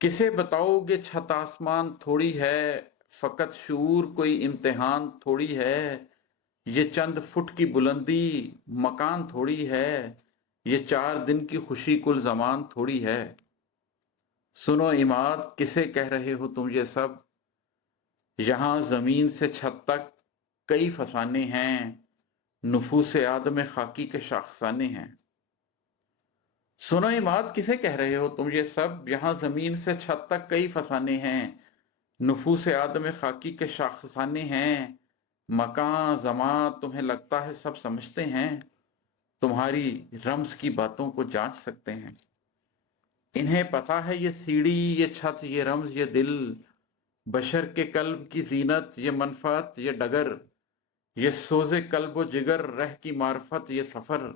किसे बताओगे छत आसमान थोड़ी है, फकत शूर कोई इम्तिहान थोड़ी है। ये चंद फुट की बुलंदी मकान थोड़ी है, ये 4 दिन की खुशी कुल जमान थोड़ी है। सुनो इमाद किसे कह रहे हो तुम ये सब, यहाँ जमीन से छत तक कई फसाने हैं, नुफूस आदम खाकी के शाखसाने हैं। सुनो इमाद किसे कह रहे हो तुम ये सब, यहाँ जमीन से छत तक कई फसाने हैं, नुफूस आदम खाकी के शाखसाने हैं। मकां जमा तुम्हें लगता है सब समझते हैं, तुम्हारी रम्ज की बातों को जांच सकते हैं। इन्हें पता है ये सीढ़ी ये छत ये रम्ज ये दिल, बशर के कल्ब की जीनत ये मनफत ये डगर, ये सोजे कल्ब जिगर रह की मार्फत ये सफर।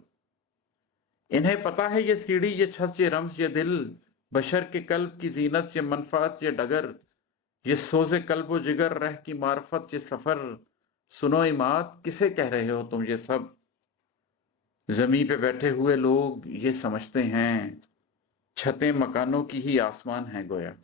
इन्हें पता है ये सीढ़ी ये छत ये रम्ज ये दिल, बशर के कल्ब की जीनत ये मनफत ये डगर, ये सोजे कल्ब जिगर रह की मार्फत ये सफर। सुनो इमाद किसे कह रहे हो तुम ये सब, जमीन पे बैठे हुए लोग ये समझते हैं, छतें मकानों की ही आसमान है गोया।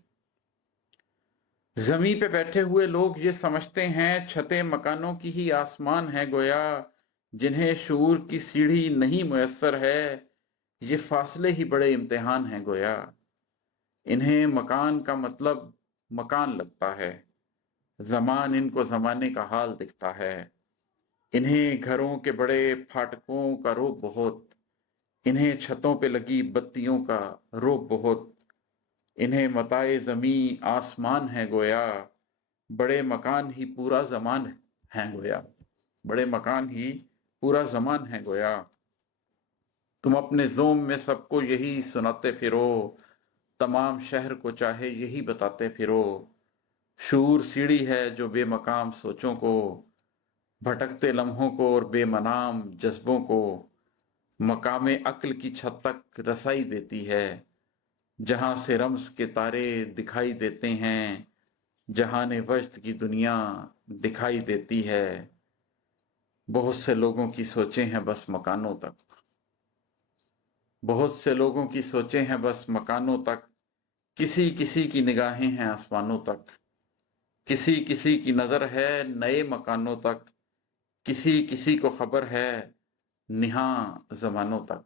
जमीन पे बैठे हुए लोग ये समझते हैं, छतें मकानों की ही आसमान है गोया। जिन्हें शूर की सीढ़ी नहीं मुयस्सर है, ये फासले ही बड़े इम्तिहान हैं गोया। इन्हें मकान का मतलब मकान लगता है, जमान इनको जमाने का हाल दिखता है। इन्हें घरों के बड़े फाटकों का रोब बहुत, इन्हें छतों पे लगी बत्तियों का रोब बहुत। इन्हें मताए जमी आसमान है गोया, बड़े मकान ही पूरा जमान है गोया। बड़े मकान ही पूरा जमान है गोया। तुम अपने जोम में सबको यही सुनाते फिरो, तमाम शहर को चाहे यही बताते फिरो। शूर सीढ़ी है जो बेमकाम सोचों को, भटकते लम्हों को और बेमनाम जज्बों को, मकामे अक्ल की छत तक रसाई देती है। जहां से रम्स के तारे दिखाई देते हैं, जहान वजद की दुनिया दिखाई देती है। बहुत से लोगों की सोचें हैं बस मकानों तक, बहुत से लोगों की सोचें हैं बस मकानों तक। किसी किसी की निगाहें हैं आसमानों तक, किसी किसी की नजर है नए मकानों तक, किसी किसी को खबर है निहा जमानों तक।